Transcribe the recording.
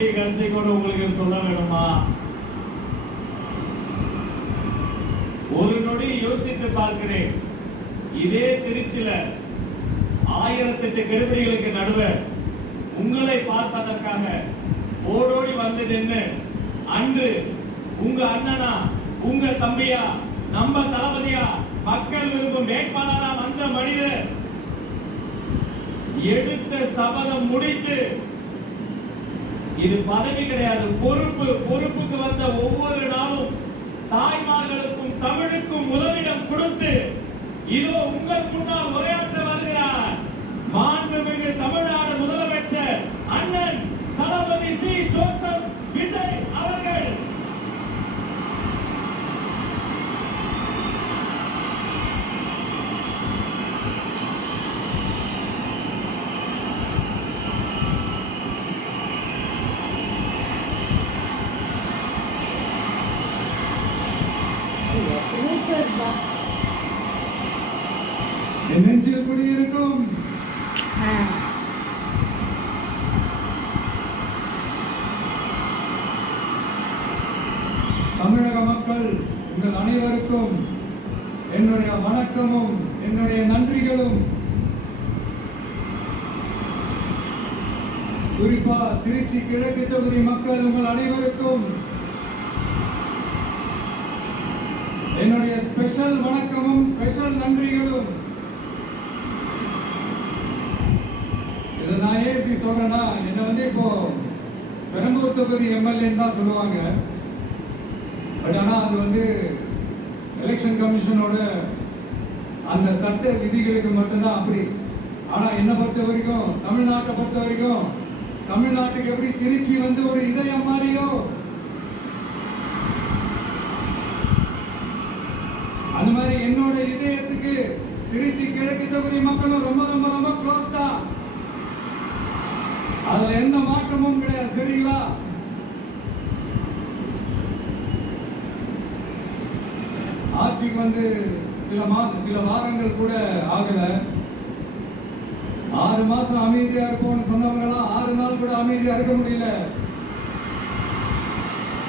கூட உங்களுக்கு சொல்ல வேணுமா? ஒரு நொடி யோசித்து பார்க்கிறேன். இதே திருச்சியில 1008 கெடுபிடிகளுக்கு நடுவே உங்களை பார்ப்பதற்காக ஓடோடி வந்து நின்று அன்று உங்க அண்ணனா உங்க தம்பியா நம்ம தளபதியா மக்கள் விரும்பும் வேட்பாளரா வந்த மனிதர் எடுத்த சபதம் முடித்து, இது பதவி கிடையாது, பொறுப்புக்கு வந்த ஒவ்வொரு நாளும் தாய்மார்களுக்கும் தமிழுக்கும் முதலிடம் கொடுத்து இதோ உங்கள் முன்னால் உரையாற்ற வருகிறார் மாண்புமிகு தமிழ்நாடு முதலமைச்சர் அண்ணன் தளபதி சி. ஜோசப் விஜய் அவர்கள். என் நெஞ்சில் குடியிருக்கும் தமிழக மக்கள் உங்கள் அனைவருக்கும் என்னுடைய வணக்கமும் என்னுடைய நன்றிகளும். குறிப்பா திருச்சி கிழக்கு தொகுதி மக்கள் உங்கள் அனைவருக்கும் என்னுடைய ஸ்பெஷல் வணக்கமும் ஸ்பெஷல் நன்றிகளும். இதை நான் ஏன் இப்படி சொல்றேன்னா, என்ன இப்போ பெரம்பூர் தொகுதி எம்எல்ஏ தான் சொல்லுவாங்க. பட் ஆனா அது எலெக்ஷன் கமிஷனோட அந்த சட்ட விதிகளுக்கு மட்டும்தான் அப்படி. ஆனா என்னை பொறுத்த வரைக்கும், தமிழ்நாட்டை பொறுத்த வரைக்கும், தமிழ்நாட்டுக்கு எப்படி திருச்சி ஒரு இதயம் மாதிரியோ அந்த மாதிரி என்னோட இதயத்துக்கு திருச்சி கிழக்கு தொகுதி மக்களும் ரொம்ப ரொம்ப ரொம்ப க்ளோஸ் தான். அதுல எந்த மாற்றமும் கிடையாது. சரிங்களா? ஆட்சிக்கு சில வாரங்கள் கூட ஆகல. 6 மாசம் அமைதியா இருப்போம்னு சொன்னவங்க எல்லாம் 6 நாள் கூட அமைதியா இருக்க முடியல.